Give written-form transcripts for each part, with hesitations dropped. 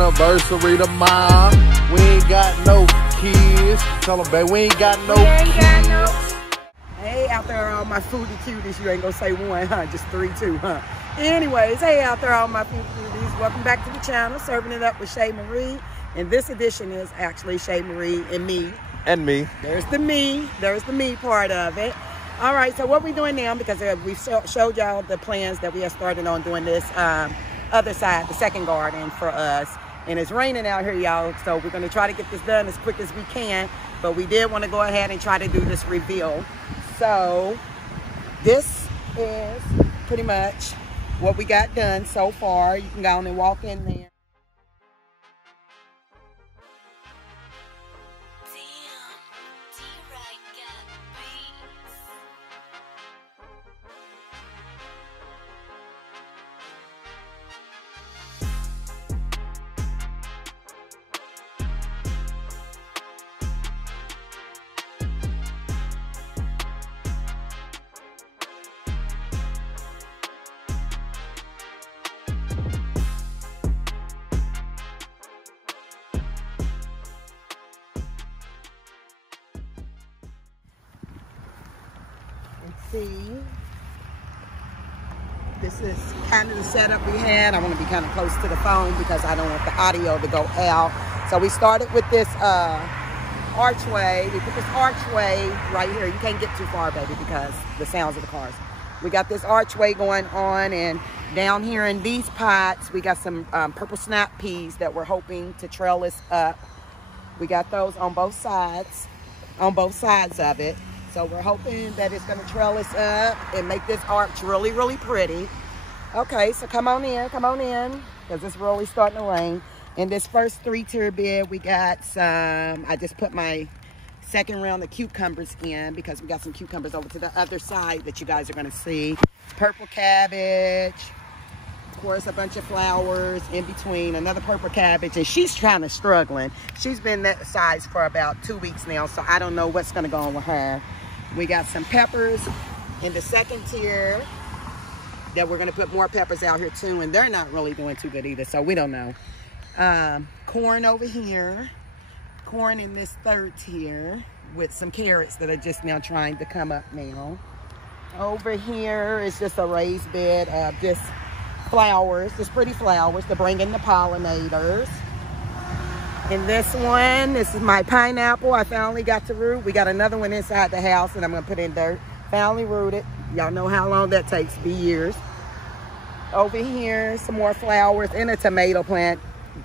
anniversary tomorrow. We ain't got no kids. Tell them, baby, we ain't got no kids. Hey, out there, all my foodie cuties. You ain't gonna say one, huh? Just 3, 2, huh? Anyways, hey, out there, all my foodie cuties. Welcome back to the channel, Serving It Up with Shay Marie. And this edition is actually Shay Marie and me. And me. There's the me part of it. All right, so what we doing now, because we showed y'all the plans that we have started on doing this other side, the second garden for us. And it's raining out here, y'all, so we're going to try to get this done as quick as we can. But we did want to go ahead and try to do this reveal. So this is pretty much what we got done so far. You can go on and walk in there. See, this is kind of the setup we had. I want to be kind of close to the phone because I don't want the audio to go out. So we started with this archway. We put this archway right here. You can't get too far, baby, because the sounds of the cars. We got this archway going on, and down here in these pots, we got some purple snap peas that we're hoping to trail us up. We got those on both sides of it. So we're hoping that it's gonna trail us up and make this arch really, really pretty. Okay, so come on in, because it's really starting to rain. In this first 3-tier bed, we got some, I just put my second round of cucumbers in because we got some cucumbers over to the other side that you guys are gonna see. Purple cabbage, of course, a bunch of flowers in between, another purple cabbage, and she's kind of struggling. She's been that size for about 2 weeks now, so I don't know what's gonna go on with her. We got some peppers in the second tier that we're gonna put more peppers out here too, and they're not really doing too good either, so we don't know. Corn over here, corn in this third tier with some carrots that are just now trying to come up now. Over here is just a raised bed of just flowers, just pretty flowers to bring in the pollinators. In this one, this is my pineapple. I finally got to root. We got another one inside the house, and I'm gonna put in dirt. Finally rooted. Y'all know how long that takes, be years. Over here, some more flowers and a tomato plant.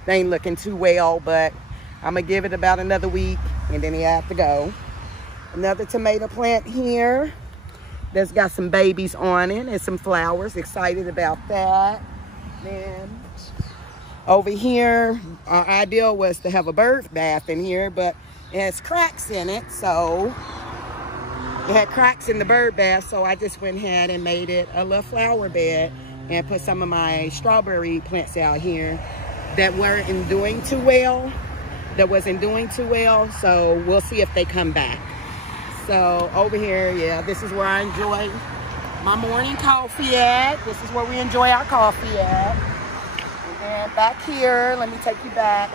They ain't looking too well, but I'm gonna give it about another week, and then he have to go. Another tomato plant here that's got some babies on it and some flowers. Excited about that. Then over here, our ideal was to have a bird bath in here, but it has cracks in it, so it had cracks in the bird bath, so I just went ahead and made it a little flower bed and put some of my strawberry plants out here that wasn't doing too well, so we'll see if they come back. So over here, yeah, this is where I enjoy my morning coffee at. This is where we enjoy our coffee at. And back here, let me take you back.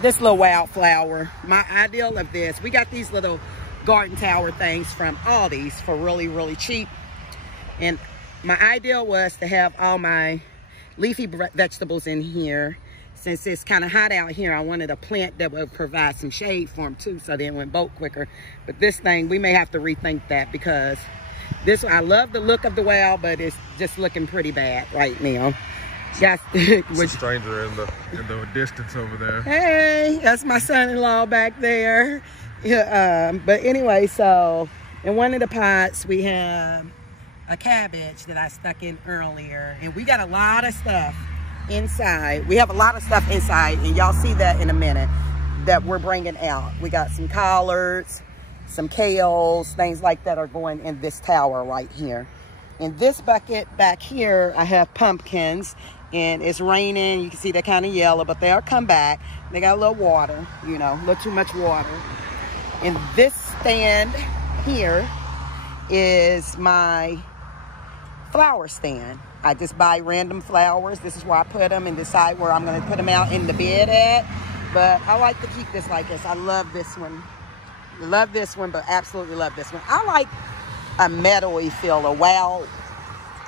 This little wildflower, my ideal of this, we got these little garden tower things from Aldi's for really, really cheap. And my ideal was to have all my leafy vegetables in here. Since it's kind of hot out here, I wanted a plant that would provide some shade for them too, so they wouldn't bolt quicker. But this thing, we may have to rethink that because this, I love the look of the well, but it's just looking pretty bad right now. That's a stranger in the distance over there. Hey, that's my son-in-law back there. Yeah, but anyway, so in one of the pots we have a cabbage that I stuck in earlier, and we got a lot of stuff inside. We have a lot of stuff inside, and y'all see that in a minute that we're bringing out. We got some collards, some kales, things like that are going in this tower right here. In this bucket back here, I have pumpkins, and it's raining. You can see they're kind of yellow, but they'll come back. They got a little water, you know, a little too much water. In this stand here is my flower stand. I just buy random flowers. This is where I put them and decide where I'm going to put them out in the bed at. But I like to keep this like this. I love this one. Love this one, but absolutely love this one. I like a meadowy feel, a wild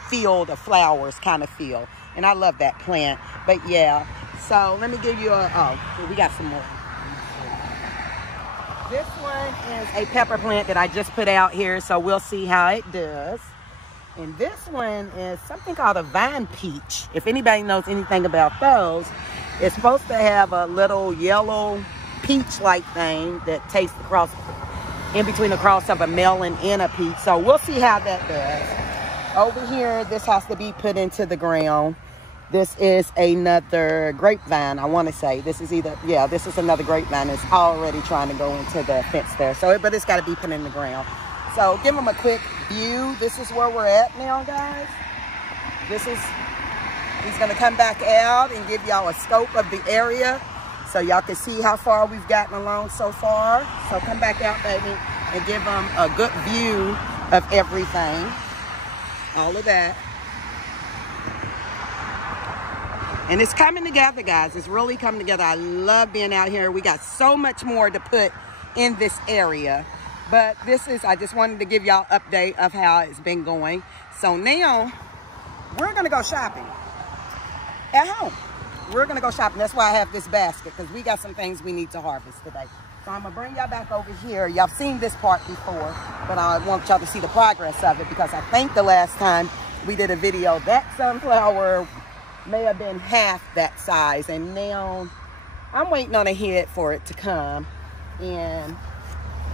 field of flowers kind of feel. And I love that plant. But yeah, so let me give you we got some more. This one is a pepper plant that I just put out here, so we'll see how it does. And this one is something called a vine peach. If anybody knows anything about those, it's supposed to have a little yellow peach-like thing that tastes across, in between the cross of a melon and a peach. So we'll see how that does. Over here, this has to be put into the ground. This is another grapevine, I want to say. This is either, yeah, this is another grapevine that's already trying to go into the fence there. So, but it's got to be put in the ground. So give them a quick view. This is where we're at now, guys. This is, he's going to come back out and give y'all a scope of the area so y'all can see how far we've gotten along so far. So come back out, baby, and give them a good view of everything. All of that. And it's coming together, guys. It's really coming together. I love being out here. We got so much more to put in this area. But this is, I just wanted to give y'all an update of how it's been going. So now, we're going to go shopping at home. We're going to go shopping. That's why I have this basket, because we got some things we need to harvest today. So I'm going to bring y'all back over here. Y'all seen this part before, but I want y'all to see the progress of it, because I think the last time we did a video, that sunflower may have been half that size, and now I'm waiting on a head for it to come. And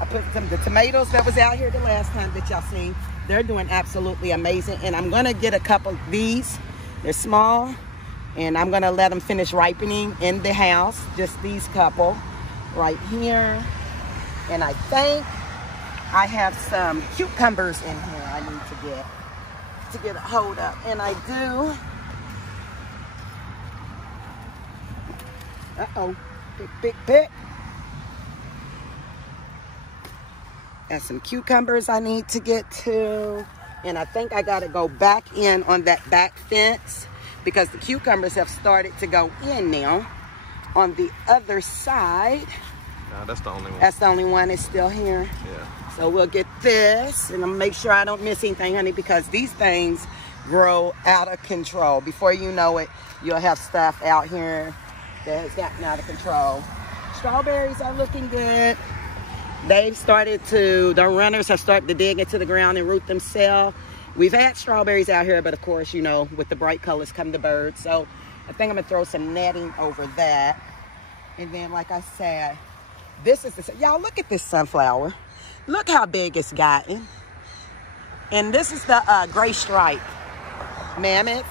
I put some of the tomatoes that was out here the last time that y'all seen. They're doing absolutely amazing, and I'm gonna get a couple of these. They're small, and I'm gonna let them finish ripening in the house. Just these couple right here. And I think I have some cucumbers in here I need to get a hold of, and I do. Uh-oh, pick. And some cucumbers I need to get to. And I think I gotta go back in on that back fence, because the cucumbers have started to go in now. On the other side. No, that's the only one. That's the only one that's still here. Yeah. So we'll get this, and I'll make sure I don't miss anything, honey, because these things grow out of control. Before you know it, you'll have stuff out here that has gotten out of control. Strawberries are looking good. They've started to, the runners have started to dig into the ground and root themselves. We've had strawberries out here, but of course, you know, with the bright colors come the birds. So I think I'm gonna throw some netting over that. And then, like I said, this is the, y'all look at this sunflower. Look how big it's gotten. And this is the gray stripe mammoth.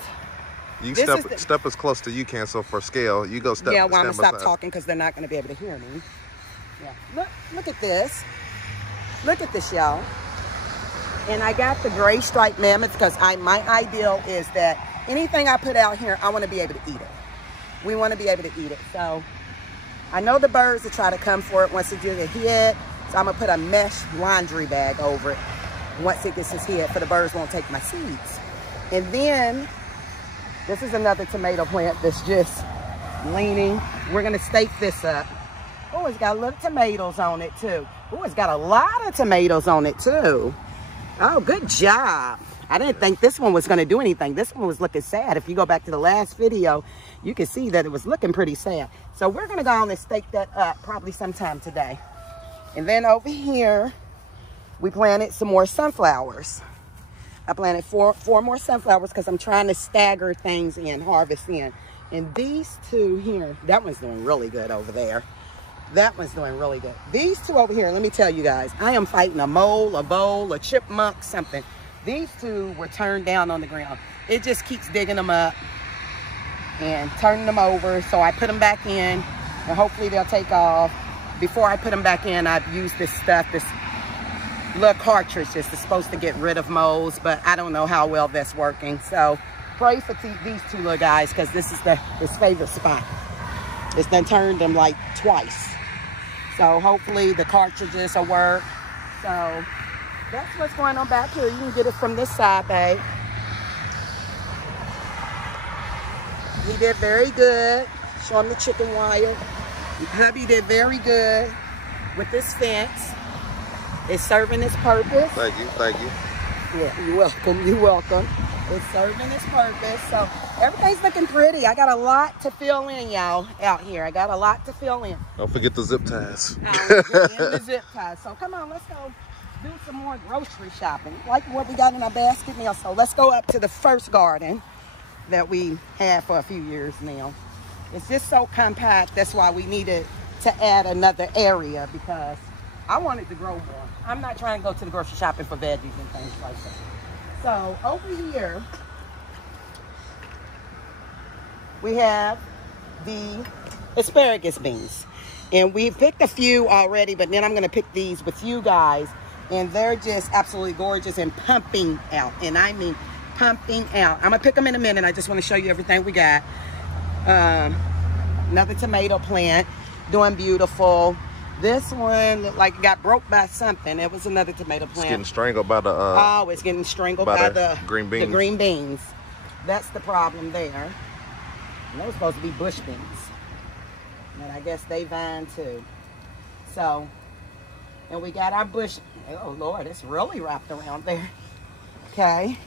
You step as close to you can, so for scale, you go step. Yeah, well, I'm gonna stop talking because they're not gonna be able to hear me. Yeah, look at this. Look at this, y'all. And I got the gray striped mammoth because my ideal is that anything I put out here, I want to be able to eat it. We want to be able to eat it. So I know the birds will try to come for it once it gets a hit. So I'm gonna put a mesh laundry bag over it once it gets its hit, so the birds won't take my seeds. And then this is another tomato plant that's just leaning. We're gonna stake this up. Oh, it's got little tomatoes on it too. Oh, it's got a lot of tomatoes on it too. Oh, good job. I didn't think this one was gonna do anything. This one was looking sad. If you go back to the last video, you can see that it was looking pretty sad. So we're gonna go on and stake that up probably sometime today. And then over here, we planted some more sunflowers. I planted four more sunflowers because I'm trying to stagger things in, harvest in. And these two here, that one's doing really good over there. That one's doing really good. These two over here, let me tell you guys, I am fighting a mole, a vole, a chipmunk, something. These two were turned down on the ground. It just keeps digging them up and turning them over. So I put them back in, and hopefully they'll take off. Before I put them back in, I've used this stuff, this little cartridge that's supposed to get rid of moles, but I don't know how well that's working. So pray for these two little guys, because this is his favorite spot. It's done turned them like twice. So hopefully the cartridges will work. So that's what's going on back here. You can get it from this side, babe. He did very good. Show him the chicken wire. Hubby did very good with this fence. It's serving its purpose. Thank you, thank you. Yeah, you're welcome, you're welcome. It's serving its purpose. So everything's looking pretty. I got a lot to fill in, y'all, out here. I got a lot to fill in. Don't forget the zip ties. The zip ties. So come on, let's go do some more grocery shopping. Like what we got in our basket now. So let's go up to the first garden that we had for a few years now. It's just so compact. That's why we needed to add another area, because I wanted to grow more. I'm not trying to go to the grocery shopping for veggies and things like that. So over here, we have the asparagus beans. And we picked a few already, but then I'm gonna pick these with you guys. And they're just absolutely gorgeous and pumping out. And I mean pumping out. I'm gonna pick them in a minute. I just wanna show you everything we got. Another tomato plant, doing beautiful. This one looked like it got broke by something. It was another tomato plant. It's getting strangled by the oh, it's getting strangled by the green beans. The green beans. That's the problem there. And those supposed to be bush beans. And I guess they vine too. So, and we got our bush. Oh Lord, it's really wrapped around there. Okay.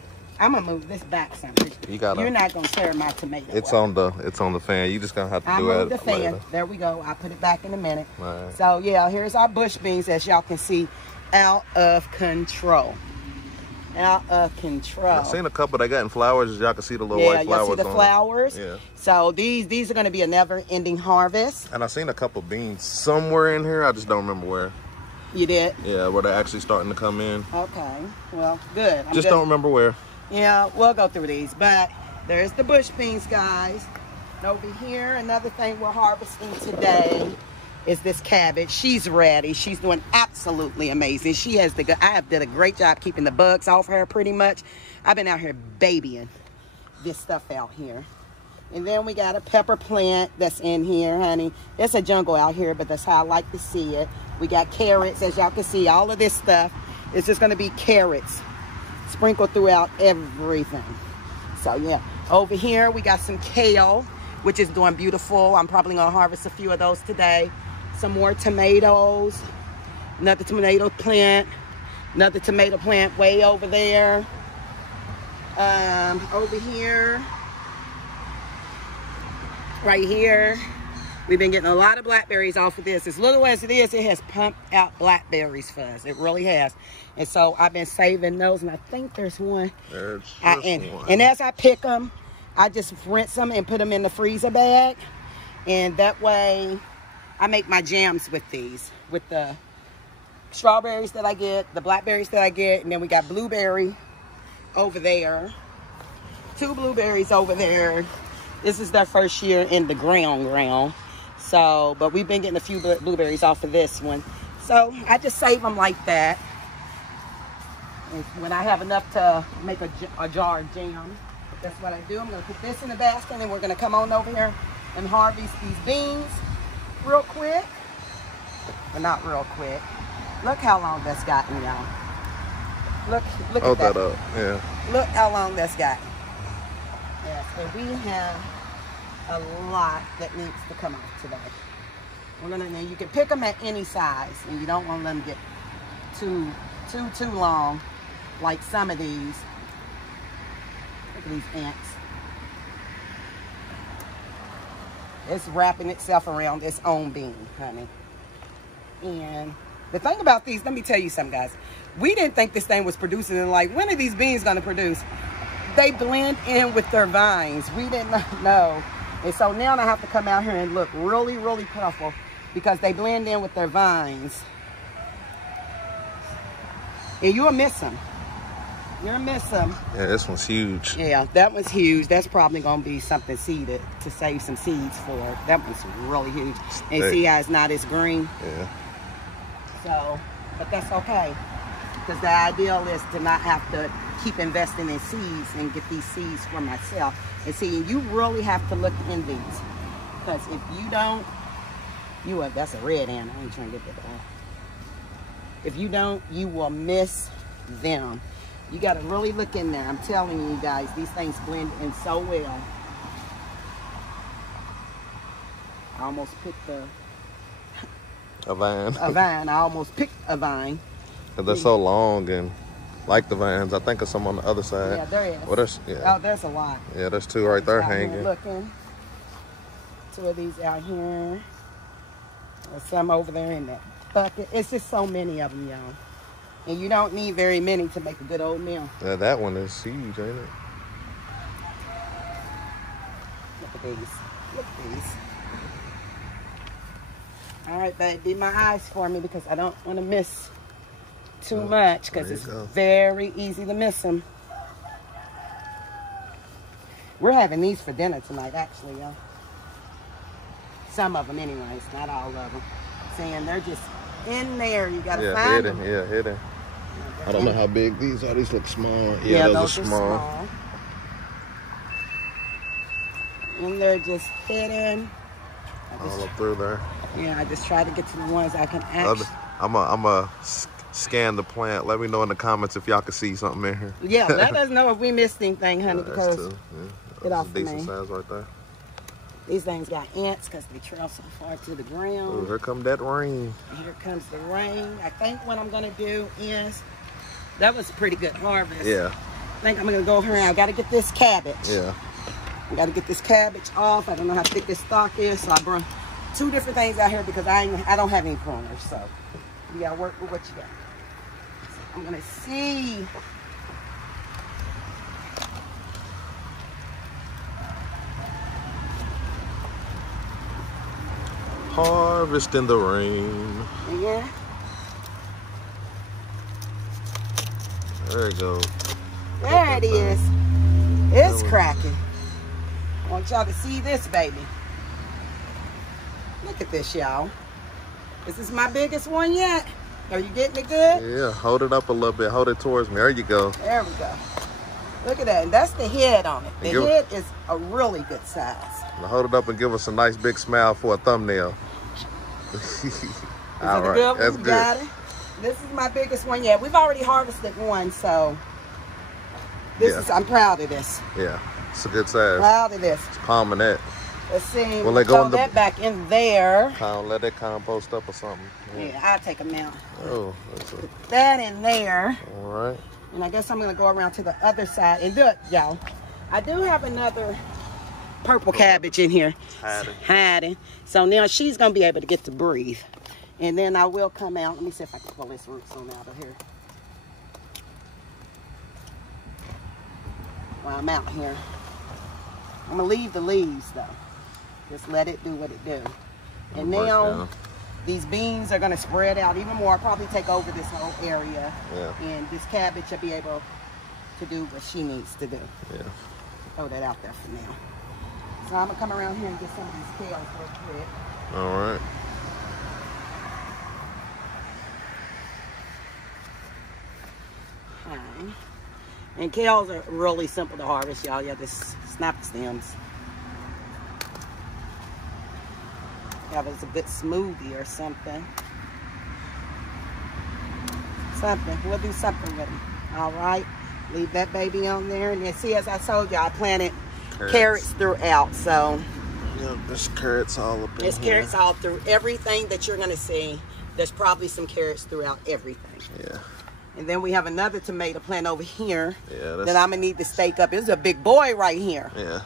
I'm gonna move this back something. You're not gonna tear my tomato. It's on the fan. You just gonna have to do it. I moved the fan. Later. There we go. I'll put it back in a minute. Right. So yeah, here's our bush beans, as y'all can see, out of control. Out of control. I've seen a couple that got in flowers. As y'all can see the little white flowers. Yeah, you see the flowers. Yeah. So these are gonna be a never-ending harvest. And I've seen a couple beans somewhere in here. I just don't remember where. You did? Yeah, where they're actually starting to come in. Okay. Well, good. Just don't remember where. Yeah, we'll go through these, but there's the bush beans, guys. And over here, another thing we're harvesting today is this cabbage. She's ready. She's doing absolutely amazing. She has I have did a great job keeping the bugs off her pretty much. I've been out here babying this stuff out here. And then we got a pepper plant that's in here, honey. It's a jungle out here, but that's how I like to see it. We got carrots, as y'all can see. All of this stuff is just gonna be carrots sprinkled throughout everything. So yeah, over here we got some kale, which is doing beautiful. I'm probably gonna harvest a few of those today. Some more tomatoes, another tomato plant way over there. Over here, right here, we've been getting a lot of blackberries off of this. As little as it is, it has pumped out blackberries for us. It really has. And so I've been saving those, and I think there's one. There's one. And as I pick them, I just rinse them and put them in the freezer bag. And that way, I make my jams with these. With the strawberries that I get, the blackberries that I get, and then we got blueberry over there. 2 blueberries over there. This is their first year in the ground. So, but we've been getting a few blueberries off of this one. So I just save them like that. And when I have enough to make a jar of jam, that's what I do. I'm gonna put this in the basket, and then we're gonna come on over here and harvest these beans real quick. But not real quick. Look how long that's gotten, y'all. Look Hold at that. Up. Yeah. Look how long that's got. Yes, and we have a lot that needs to come off today. You can pick them at any size, and you don't want them to get too long, like some of these. Look at these ants. It's wrapping itself around its own bean, honey. And the thing about these, let me tell you something, guys. We didn't think this thing was producing, and like, when are these beans gonna produce? They blend in with their vines. We did not know. And so now I have to come out here and look really, really careful, because they blend in with their vines. And you'll miss them. You'll miss them. Yeah, this one's huge. Yeah, that one's huge. That's probably going to be something seeded to save some seeds for. That one's really huge. And see how it's not as green? Yeah. So, but that's okay. Because the ideal is to not have to keep investing in seeds and get these seeds for myself. And see, you really have to look in these. Because if you don't, that's a red ant. I ain't trying to get that off. If you don't, you will miss them. You got to really look in there. I'm telling you guys, these things blend in so well. I almost picked a vine. A vine. I almost picked a vine. Cause they're so long and like the vines. I think there's some on the other side. Yeah, there is. Well, there's, yeah. Oh, there's a lot. Yeah, there's two right there out hanging. Here looking. 2 of these out here. There's some over there in that bucket. It's just so many of them, y'all. And you don't need very many to make a good old meal. Yeah, that one is huge, ain't it? Look at these. Look at these. All right, babe, be my eyes for me because I don't want to miss too much because it's very easy to miss them. We're having these for dinner tonight, actually, y'all. Some of them, anyways, not all of them. Saying they're just in there. You gotta find them. Yeah, hidden. I don't know how big these are. These look small. Yeah, those are small. And they're just hidden. All up through there. Yeah, I just try to get to the ones I can actually. I'm scan the plant. Let me know in the comments if y'all can see something in here. Yeah, let us know if we missed anything, honey, because get off decent size right there. These things got ants because they trail so far to the ground. Ooh, here comes that rain. And here comes the rain. I think what I'm going to do is, that was a pretty good harvest. Yeah. I think I'm going to go here and I got to get this cabbage. Yeah. I got to get this cabbage off. I don't know how thick this stalk is, so I brought 2 different things out here because I don't have any pruners, so you got to work with what you got. So I'm going to see. Harvest in the rain. Yeah. There it goes. There it is. It's cracking. I want y'all to see this, baby. Look at this, y'all. This is my biggest one yet. Are you getting it good? Yeah, hold it up a little bit. Hold it towards me. There you go. There we go. Look at that. And that's the head on it. The head is a really good size. Now hold it up and give us a nice big smile for a thumbnail. All right. Good? That's good. Got it. This is my biggest one yet. We've already harvested one, so this is, I'm proud of this. Yeah, it's a good size. Proud of this. It's palming that. Let's see. Will they go throw that back in there. Let that compost up or something. Yeah, I'll take them out. Oh, put that in there. All right. And I guess I'm gonna go around to the other side and do it, y'all. I do have another purple cabbage in here. Hiding. So now she's gonna be able to get to breathe. And then I will come out. Let me see if I can pull this roots on out of here. While I'm out here. I'm gonna leave the leaves though. Just let it do what it do. And now these beans are gonna spread out even more. I'll probably take over this whole area. Yeah. And this cabbage will be able to do what she needs to do. Yeah. Throw that out there for now. So I'm gonna come around here and get some of these kales real quick. All right. Okay. And kales are really simple to harvest, y'all. You just snap the stems. Have us a good smoothie or something. We'll do something with them. All right. Leave that baby on there. And then see, as I told you, I planted carrots throughout. So yeah, there's carrots all up in there's carrots all through everything that you're gonna see. There's probably some carrots throughout everything. Yeah. And then we have another tomato plant over here that I'm gonna need to stake up. It's a big boy right here. Yeah.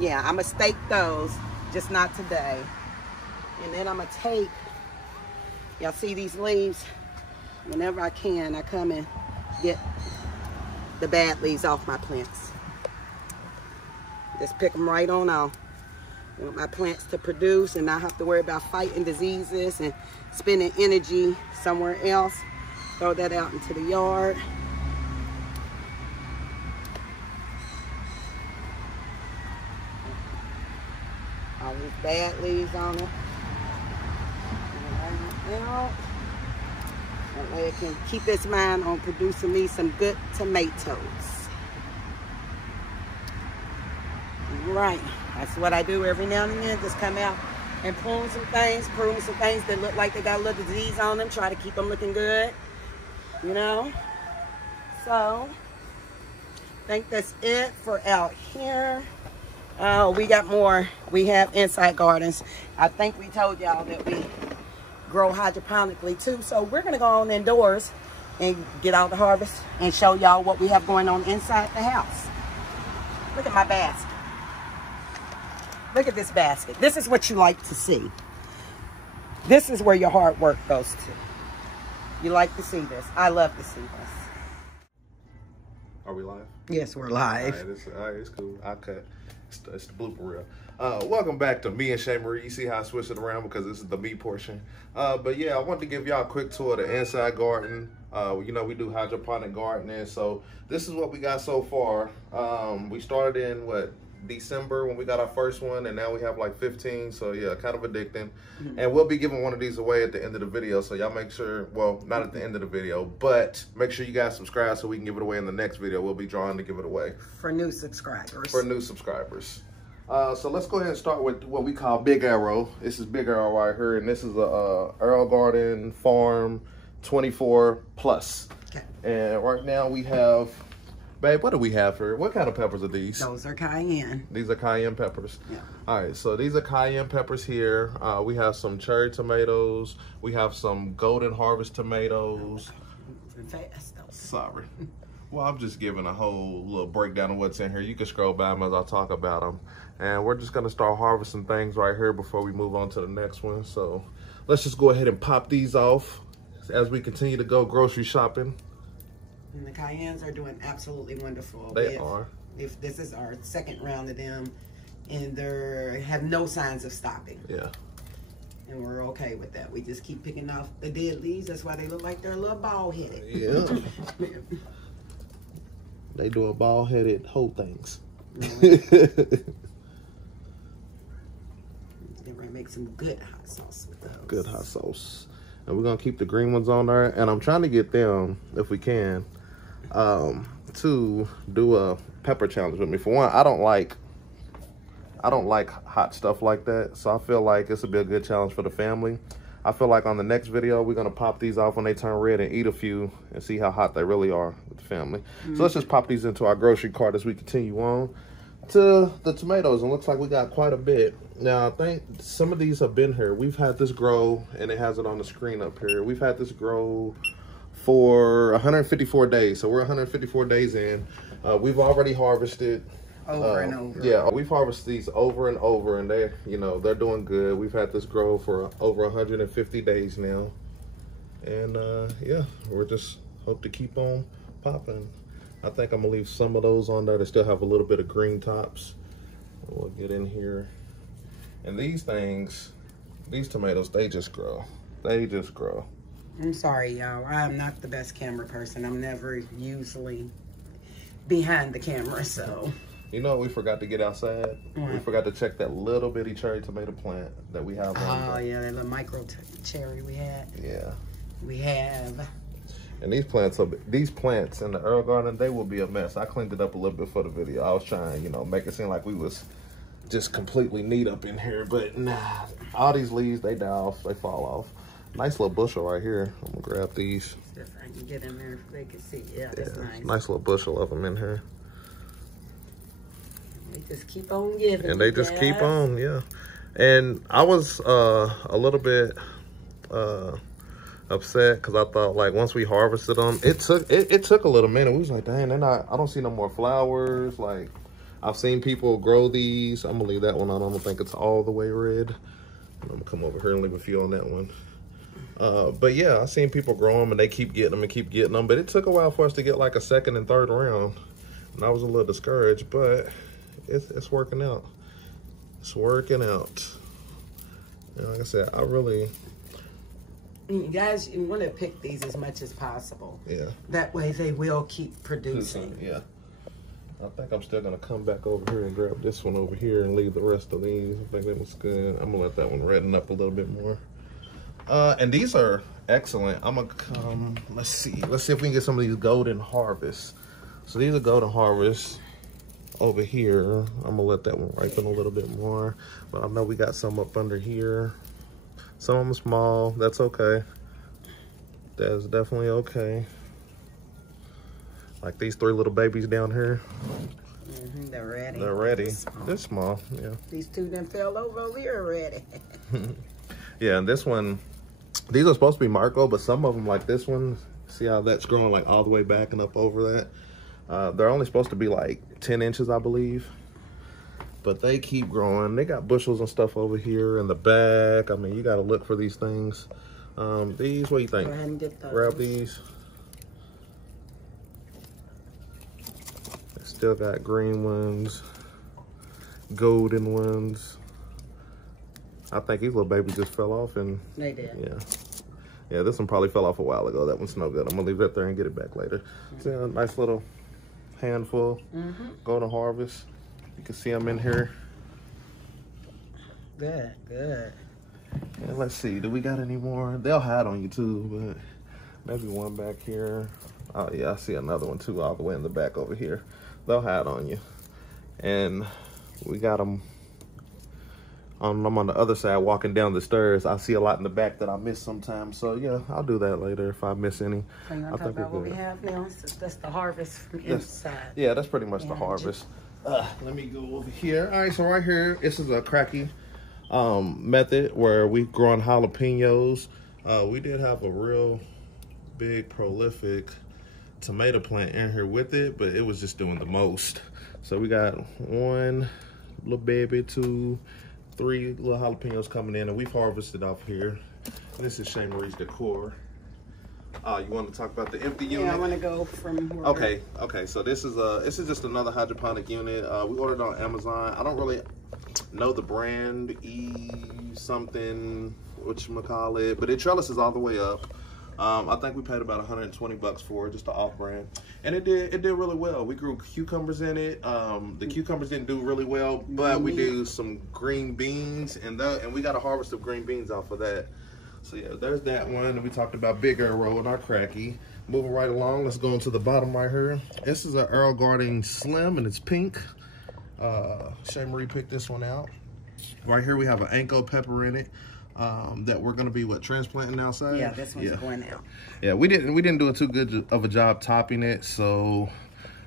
Yeah, I'm gonna stake those, just not today. And then I'm gonna take, y'all see these leaves? Whenever I can, I come and get the bad leaves off my plants. Just pick them right on off. I want my plants to produce and not have to worry about fighting diseases and spending energy somewhere else. Throw that out into the yard. All these bad leaves on it. That way it can keep its mind on producing me some good tomatoes. Right. That's what I do every now and then. Just come out and prune some things that look like they got a little disease on them. Try to keep them looking good. You know? So, I think that's it for out here. Oh, we got more. We have inside gardens. I think we told y'all that we grow hydroponically too. So we're gonna go on indoors and get out the harvest and show y'all what we have going on inside the house. Look at my basket. Look at this basket. This is what you like to see. This is where your hard work goes to. You like to see this. I love to see this. Are we live? Yes, we're live. All right, it's cool. I'll cut. It's the blooper reel. Welcome back to me and Shay Marie. You see how I switched it around because this is the me portion. But yeah, I wanted to give y'all a quick tour of the inside garden. You know, we do hydroponic gardening. So this is what we got so far. We started in, December when we got our first one, and now we have like 15. So yeah, kind of addicting. And we'll be giving one of these away at the end of the video. So y'all make sure, well, not at the end of the video, but make sure you guys subscribe so we can give it away in the next video. We'll be drawing to give it away. For new subscribers. For new subscribers. So let's go ahead and start with what we call Big Arrow. This is Big Arrow right here, and this is a Aerogarden Farm 24 Plus. Okay. And right now we have, babe, what do we have here? What kind of peppers are these? Those are cayenne. These are cayenne peppers. Yeah. All right, so these are cayenne peppers here. We have some cherry tomatoes. We have some golden harvest tomatoes. Fast, though. Sorry. Well, I'm just giving a whole little breakdown of what's in here. You can scroll by them as I talk about them. And we're just gonna start harvesting things right here before we move on to the next one. So let's just go ahead and pop these off as we continue to go grocery shopping. And the cayennes are doing absolutely wonderful. They are. If this is our second round of them, and they have no signs of stopping. Yeah. And we're okay with that. We just keep picking off the dead leaves. That's why they look like they're a little bald-headed. Yeah. They do a bald-headed whole things. We're gonna make some good hot sauce with those. Good hot sauce. And we're gonna keep the green ones on there. And I'm trying to get them, if we can, to do a pepper challenge with me. For one, I don't like hot stuff like that. So I feel like this would be a good challenge for the family. I feel like on the next video, we're gonna pop these off when they turn red and eat a few and see how hot they really are with the family. So let's just pop these into our grocery cart as we continue on to the tomatoes. And looks like we got quite a bit. Now, I think some of these have been here. We've had this grow, and it has it on the screen up here. We've had this grow for 154 days. So we're 154 days in. We've already harvested. Over and over. Yeah, we've harvested these over and over, and they're doing good. We've had this grow for over 150 days now. And yeah, we're just hope to keep on popping. I think I'm gonna leave some of those on there to still have a little bit of green tops. We'll get in here. And these things, these tomatoes, they just grow. They just grow. I'm sorry, y'all. I'm not the best camera person. I'm never usually behind the camera, so. You know, we forgot to get outside. What? We forgot to check that little bitty cherry tomato plant that we have on. Oh, yeah, that little micro cherry we had. Yeah. We have. And these plants in the Aerogarden, they will be a mess. I cleaned it up a little bit for the video. I was trying, make it seem like we was just completely neat up in here, but nah. All these leaves, they die off, they fall off. Nice little bushel right here. I'm gonna grab these. If I can get in there, if they can see. Yeah, that's nice. Nice little bushel of them in here. They just keep on giving. And they just keep on, yeah. And I was a little bit upset because I thought, like, once we harvested them, it took a little minute. We was like, dang, I don't see no more flowers. Like, I've seen people grow these. I'm gonna leave that one on. I don't think it's all the way red. I'm gonna come over here and leave a few on that one. But yeah, I've seen people grow them and they keep getting them and keep getting them. But it took a while for us to get like a second and third round. And I was a little discouraged, but it's working out. It's working out. And like I said, you guys, you want to pick these as much as possible. Yeah. That way they will keep producing. Yeah. I think I'm still gonna come back over here and grab this one over here and leave the rest of these. I think that was good. I'm gonna let that one redden up a little bit more. And these are excellent. I'm gonna come, let's see if we can get some of these golden harvests. So these are golden harvests over here. I'm gonna let that one ripen a little bit more, but I know we got some up under here. Some of them small, that's okay. That's definitely okay. Like these three little babies down here. They're ready. They're ready. They're small, yeah. These two then fell over here already. Yeah, and this one, these are supposed to be Marco, but some of them, like this one, see how that's growing like all the way back and up over that? They're only supposed to be like 10 inches, I believe. But they keep growing. They got bushels and stuff over here in the back. I mean, you got to look for these things. These, what do you think? Go ahead and get those. Grab these. They still got green ones, golden ones. I think these little babies just fell off and they did. Yeah, this one probably fell off a while ago. That one's no good. I'm gonna leave that there and get it back later. See a nice little handful. Go to harvest. You can see them in here. Good, good. And let's see, do we got any more? They'll hide on you too, but maybe one back here. Oh yeah, I see another one too all the way in the back over here. They'll hide on you. And we got them. I'm on the other side walking down the stairs. I see a lot in the back that I miss sometimes. So yeah, I'll do that later if I miss any. So you want to talk about what we have now? So that's the harvest from inside. Yeah, that's pretty much the harvest. Let me go over here. All right, so right here, this is a cracky method where we growing jalapenos. We did have a real big prolific tomato plant in here with it, but it was just doing the most. So we got one little baby, 2, 3 little jalapenos coming in, and we've harvested off here. This is Shea Marie's decor. You want to talk about the empty unit? Yeah, I want to go from where... Okay. So this is just another hydroponic unit. We ordered on Amazon. I don't really know the brand, something, whatchamacallit, but it trellises all the way up. I think we paid about 120 bucks for it, just the off-brand, and it did really well. We grew cucumbers in it. The cucumbers didn't do really well, but we do some green beans, and we got a harvest of green beans off of that. So yeah, there's that one. And we talked about Big Arrow and our cracky. Moving right along, let's go into the bottom right here. This is an Aerogarden Slim, and it's pink. Shea Marie picked this one out. Right here we have an Anko pepper in it. That we're gonna be transplanting outside. Yeah, this one's going out. Yeah, we didn't do too good of a job topping it, so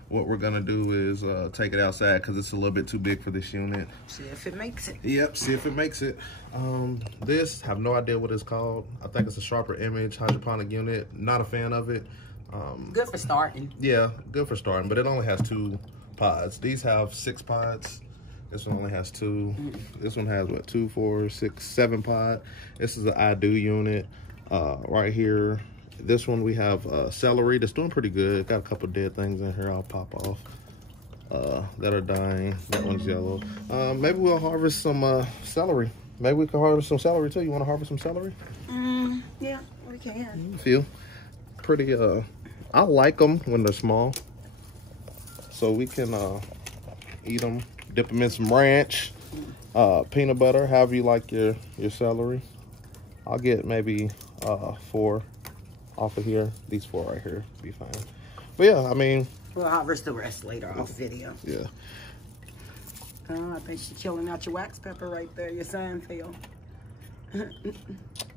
what we're gonna do is take it outside because it's a little bit too big for this unit. See if it makes it. Yep, see if it makes it. This, have no idea what it's called. I think it's a Sharper Image hydroponic unit. Not a fan of it. Good for starting. Yeah, good for starting, but it only has 2 pods. These have 6 pods. This one only has 2. This one has what, 2, 4, 6, 7 pod. This is an I Do unit. Right here, this one we have celery that's doing pretty good. Got a couple dead things in here I'll pop off that are dying. That one's yellow. Maybe we'll harvest some celery. Maybe we can harvest some celery too. You want to harvest some celery? Yeah, we can. Feel pretty. I like them when they're small, so we can eat them. Dip them in some ranch, peanut butter, however you like your celery. I'll get maybe 4 off of here. These 4 right here be fine. But yeah, I mean, we'll harvest the rest later off video. Yeah. I think she's chilling out your wax pepper right there, your Seinfeld.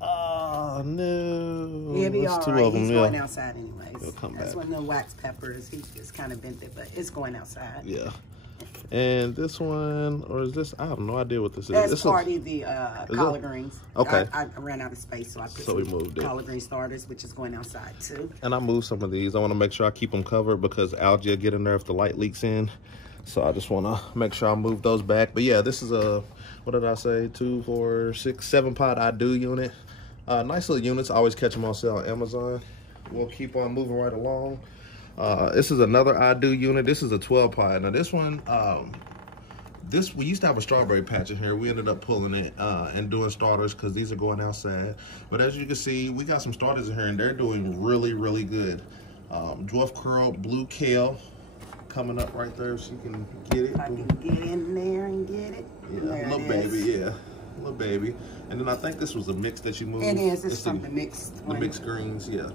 Oh no. He'll be all right. He's going outside anyways. He'll come That's back. when the wax peppers, he just kind of bent it, but it's going outside. Yeah. And this one, or is this? I have no idea what this is. That's part of the collard greens. Okay. I ran out of space, so I put we moved it. collard green starters, which is going outside too. And I moved some of these. I want to make sure I keep them covered because algae will get in there if the light leaks in. So I just want to make sure I move those back. But yeah, this is a, what did I say? 2, 4, 6, 7 pod I Do unit. Nice little units. I always catch them on sale on Amazon. We'll keep on moving right along. This is another I Do unit. This is a 12 pod. Now this one, we used to have a strawberry patch in here. We ended up pulling it and doing starters because these are going outside. But as you can see, we got some starters in here and they're doing really, really good. Dwarf curl, blue kale coming up right there so you can get it. I can get in there and get it. Yeah, little baby, yeah. Little baby. And then I think this was a mix that you moved. It is. It's from the mixed one. The mixed greens, yeah.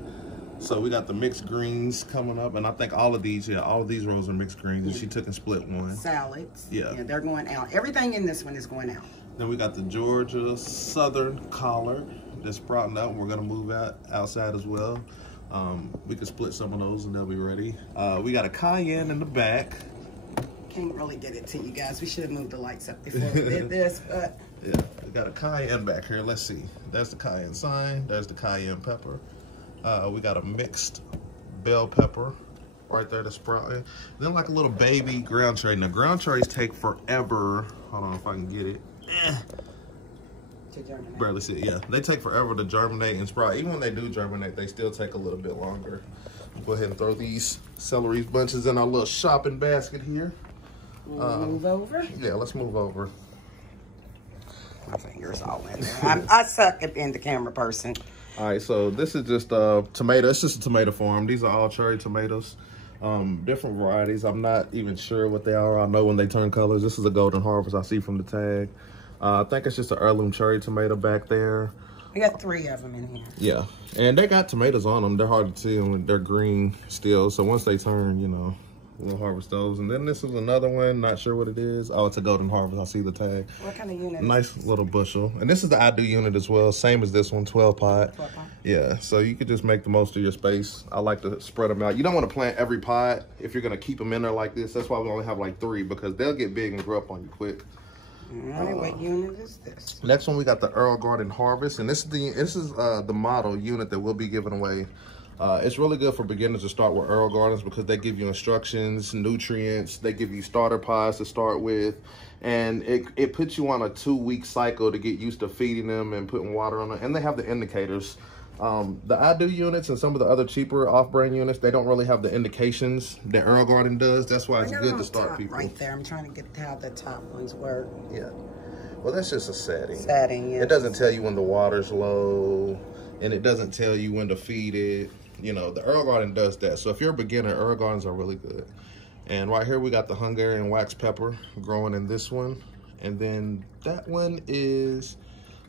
So we got the mixed greens coming up, and I think all of these rows are mixed greens, and she took and split one. Salads. Yeah. Yeah, they're going out. Everything in this one is going out. Then we got the Georgia Southern collard that's sprouting out, and we're gonna move outside as well. We could split some of those and they'll be ready. We got a cayenne in the back. can't really get it to you guys. We should have moved the lights up before we did this, but. Yeah, we got a cayenne back here. Let's see. There's the cayenne sign. There's the cayenne pepper. We got a mixed bell pepper right there, the sprouting. Then like a little baby ground cherry. Now ground cherries take forever. Hold on if I can get it. To germinate. Barely see it, yeah. They take forever to germinate and sprout. Even when they do germinate, they still take a little bit longer. Go ahead and throw these celery bunches in our little shopping basket here. Move over? Yeah, let's move over. My fingers all in there. I suck at being the camera person. All right, so this is just tomato. It's just a tomato farm. These are all cherry tomatoes, different varieties. I'm not even sure what they are. I know when they turn colors. This is a golden harvest I see from the tag. I think it's just an heirloom cherry tomato back there. We got 3 of them in here. Yeah, and they got tomatoes on them. They're hard to see them. They're green still. So once they turn, you know, we'll harvest those. And then this is another one. Not sure what it is. Oh, it's a golden harvest. I see the tag. What kind of unit? Nice little bushel. And this is the I Do unit as well. Same as this one, 12 pot. 12 pot. Yeah, so you could just make the most of your space. I like to spread them out. You don't want to plant every pot if you're going to keep them in there like this. That's why we only have like 3, because they'll get big and grow up on you quick. All right, what unit is this? Next one, we got the Aerogarden Harvest, and this is the model unit that we'll be giving away. It's really good for beginners to start with Aerogardens because they give you instructions, nutrients, they give you starter pods to start with, and it puts you on a 2-week cycle to get used to feeding them and putting water on them, and they have the indicators. The I Do units and some of the other cheaper off-brand units, they don't really have the indications that Aerogarden does. That's why it's good to start people. Right there, I'm trying to get how the top ones work. Yeah. Well, that's just a setting. Setting, yeah. It doesn't tell you when the water's low, and it doesn't tell you when to feed it. You know, the Aerogarden does that. So if you're a beginner, Aerogardens are really good. And right here we got the Hungarian wax pepper growing in this one. And then that one is,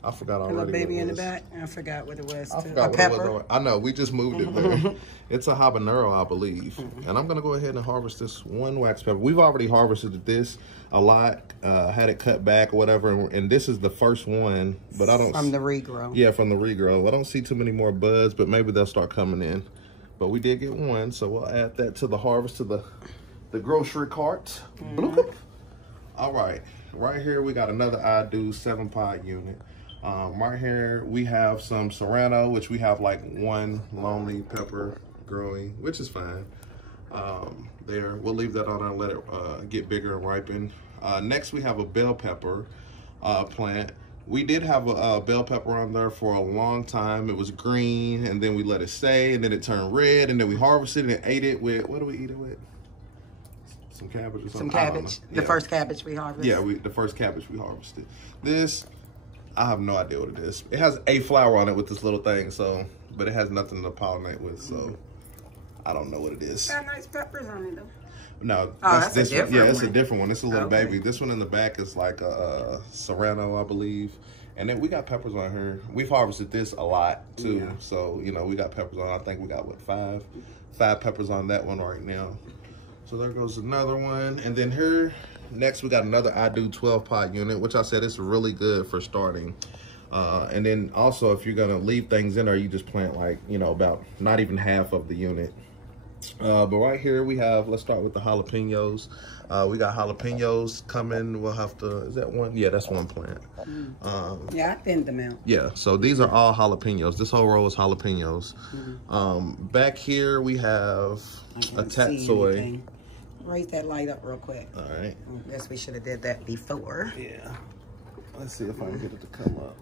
I forgot already. And a baby in the back. I forgot what it was. I forgot what it was. I know, we just moved it there. It's a habanero, I believe. And I'm gonna go ahead and harvest this one wax pepper. We've already harvested this a lot, had it cut back or whatever. And this is the first one, but I don't. From the regrow. Yeah, from the regrow. I don't see too many more buds, but maybe they'll start coming in. But we did get one, so we'll add that to the harvest, to the grocery cart. All right, right here we got another I Do 7-pot unit. Right here we have some serrano, which we have like 1 lonely pepper growing, which is fine. There, we'll leave that on and let it get bigger and ripen. Next we have a bell pepper plant. We did have a bell pepper on there for a long time. It was green, and then we let it stay, and then it turned red, and then we harvested it and ate it with, what do we eat it with? Some cabbage or something? Some cabbage. The first cabbage we harvested. Yeah, the first cabbage we harvested. This, I have no idea what it is. It has a flower on it with this little thing, so, but it has nothing to pollinate with, so I don't know what it is. Got nice peppers on it though. No, that's a different one. Yeah, it's a different one. It's a little baby. This one in the back is like a serrano, I believe. And then we got peppers on here. We've harvested this a lot too. Yeah. So, you know, we got peppers on. I think we got, what, 5 peppers on that one right now. So there goes another one. And then here, next we got another I Do 12-pot unit, which I said is really good for starting. And then also, if you're gonna leave things in there, you just plant like, you know, about not even half of the unit. But right here we have, let's start with the jalapenos. We got jalapenos coming. We'll have to, is that one? Yeah, that's one plant. Yeah, I thinned them out. Yeah, so these are all jalapenos. This whole row is jalapenos. Back here we have a tatsoi. Raise that light up real quick. All right. I guess we should have did that before. Yeah. Let's see if I can get it to come up.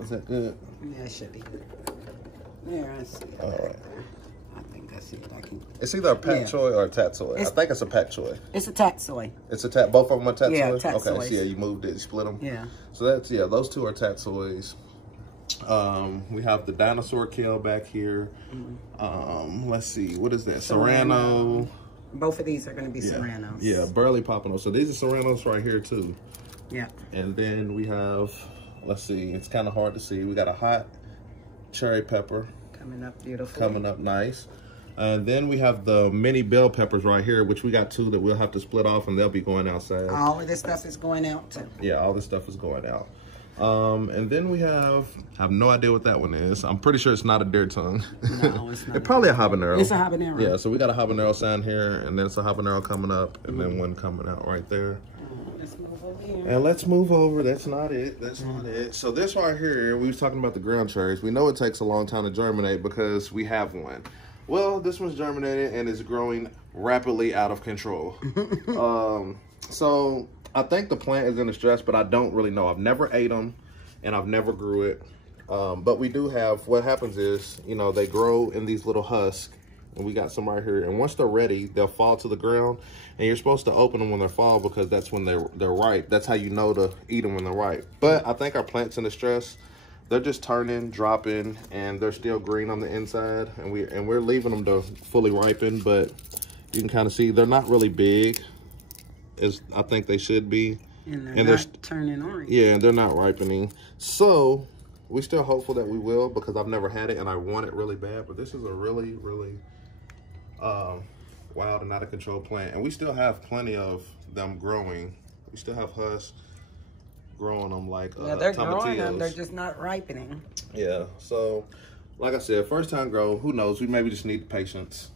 Is that good? Yeah, it should be good. There, I see it. All right. I think I see it. I can. It's either a pak choi or a tatsoi. I think it's a pak choi. It's a tatsoi. It's a both of them are tatsoi? Yeah, tatsois. Okay, so yeah, you moved it, you split them. Yeah. So that's, yeah, those two are tatsois. We have the dinosaur kale back here. Let's see, what is that? Serrano. Both of these are going to be serranos. Yeah, burley pompano. So these are serranos right here too. Yeah. And then we have, let's see, it's kind of hard to see. We got a hot cherry pepper. Coming up beautiful. Coming up nice. And then we have the mini bell peppers right here, which we got 2 that we'll have to split off, and they'll be going outside. All of this stuff is going out too. Yeah, all this stuff is going out. And then we have no idea what that one is. I'm pretty sure it's not a deer tongue. No, it's not. It's probably a habanero. It's a habanero. Yeah, so we got a habanero sign here, and then it's a habanero coming up, and then one coming out right there. Let's move over here. And let's move over. That's not it. That's not it. So this right here, we was talking about the ground cherries. We know it takes a long time to germinate because we have one. Well, this one's germinated and is growing rapidly out of control. So I think the plant is in distress, but I don't really know. I've never ate them, and I've never grew it. But we do have, what happens is, you know, they grow in these little husks, and we got some right here. And once they're ready, they'll fall to the ground, and you're supposed to open them when they're fall because that's when they're ripe. That's how you know to eat them when they're ripe. But I think our plant's in distress. They're just turning, dropping, and they're still green on the inside. And we're leaving them to fully ripen, but you can kind of see they're not really big as I think they should be. And they're not turning orange. Yeah, and they're not ripening. So we're still hopeful that we will because I've never had it and I want it really bad. But this is a really, really wild and out of control plant. And we still have plenty of them growing. We still have husks growing them like yeah, they're tomatillos. growing them. They're just not ripening. Yeah, so like I said, first time grow, who knows? We maybe just need patience.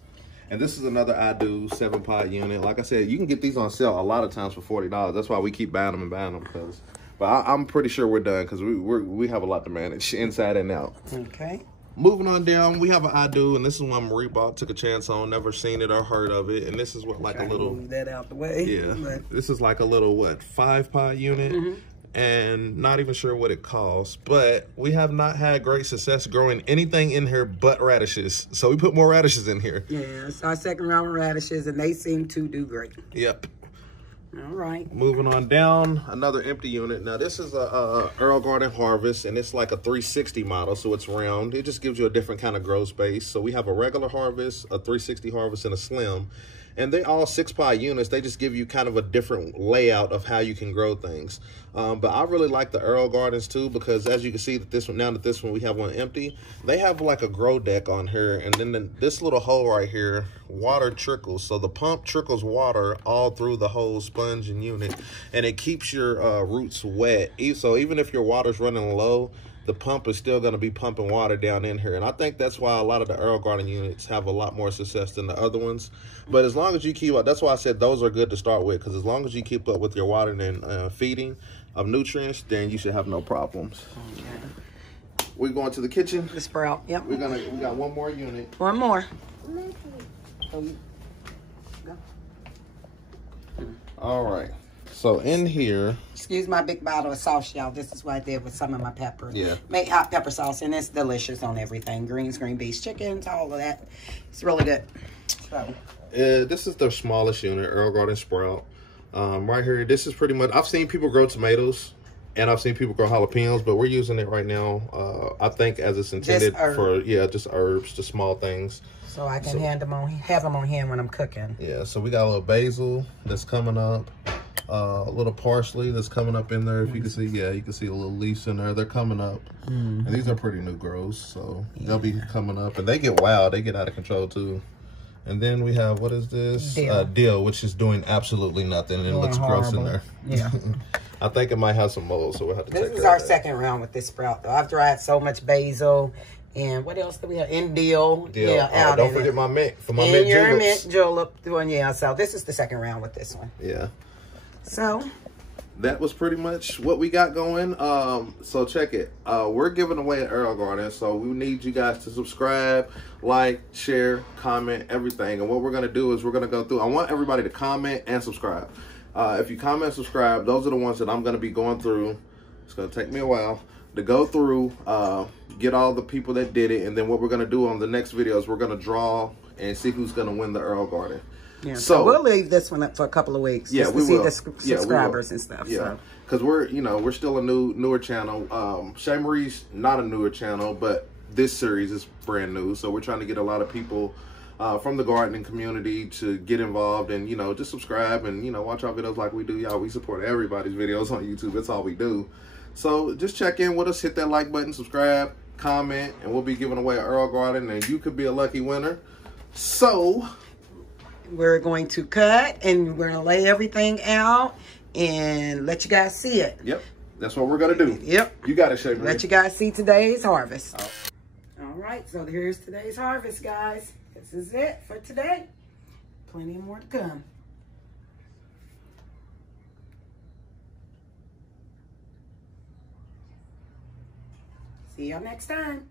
And this is another I Do 7-pot unit. Like I said, you can get these on sale a lot of times for $40. That's why we keep buying them and buying them. But I'm pretty sure we're done because we have a lot to manage inside and out. Okay. Moving on down, we have an I Do, and this is one Marie bought, took a chance on, never seen it or heard of it. And this is what, like a little, move that out the way. Yeah, but this is like a little, what, 5-pot unit? And not even sure what it costs, but we have not had great success growing anything in here but radishes. So we put more radishes in here. yeah, it's our second round of radishes, and they seem to do great. Yep. All right. Moving on down, another empty unit. Now this is a Aerogarden Harvest, and it's like a 360 model, so it's round. It just gives you a different kind of grow space. So we have a regular harvest, a 360 harvest, and a slim. And they all 6-pot units. They just give you kind of a different layout of how you can grow things. But I really like the Aerogardens too, because as you can see that this one, now that this one we have one empty, they have like a grow deck on here, and then this little hole right here, water trickles. So the pump trickles water all through the whole sponge and unit, and it keeps your roots wet. So even if your water's running low, the pump is still going to be pumping water down in here. And I think that's why a lot of the Aerogarden units have a lot more success than the other ones. But as long as you keep up, that's why I said those are good to start with, because as long as you keep up with your watering and feeding of nutrients, then you should have no problems. Okay. We're going to the kitchen. The sprout. Yep. We got one more unit. One more. All right. So in here, Excuse my big bottle of sauce, y'all. This is what I did with some of my pepper. Yeah. Make hot pepper sauce, and it's delicious on everything. Greens, green beans, chickens, all of that. It's really good. So. this is the smallest unit, Aerogarden Sprout. Right here, this is pretty much, I've seen people grow tomatoes, and I've seen people grow jalapenos, but we're using it right now, I think, as it's intended for, just herbs, just small things. So I can have them on hand when I'm cooking. Yeah, so we got a little basil that's coming up. A little parsley that's coming up in there. If you can see, you can see a little leaves in there. They're coming up. And these are pretty new grows, so they'll be coming up. And they get wild. They get out of control, too. And then we have, what is this? Dill, which is doing absolutely nothing. And it looks gross in there. Yeah. I think it might have some mold, so we'll have to check that out. This is our second round with this sprout, though. I've tried so much basil. And what else do we have? And dill. Yeah, don't forget my mint. For my and mint your juleps. mint julep. Yeah, so this is the second round with this one. Yeah. So that was pretty much what we got going. So check it. We're giving away an Aerogarden, so we need you guys to subscribe, like, share, comment, everything. And what we're gonna do is we're gonna go through. I want everybody to comment and subscribe. If you comment and subscribe, those are the ones that I'm gonna be going through. It's gonna take me a while to go through, get all the people that did it, and then what we're gonna do on the next video is we're gonna draw and see who's gonna win the Aerogarden. Yeah, so we'll leave this one up for a couple of weeks. Yeah, just we to see will. the subscribers and stuff. Yeah, because we're still a newer channel. Shay Marie's not a newer channel, but this series is brand new. So we're trying to get a lot of people from the gardening community to get involved and just subscribe and watch our videos like we do. Y'all, we support everybody's videos on YouTube. That's all we do. So just check in with us, hit that like button, subscribe, comment, and we'll be giving away an Aerogarden, and you could be a lucky winner. So we're going to cut and we're going to lay everything out and let you guys see it. Yep. That's what we're gonna do. Yep. You got it, Shay. Let you guys see today's harvest. All right, so here's today's harvest, guys. This is it for today. Plenty more to come. See y'all next time.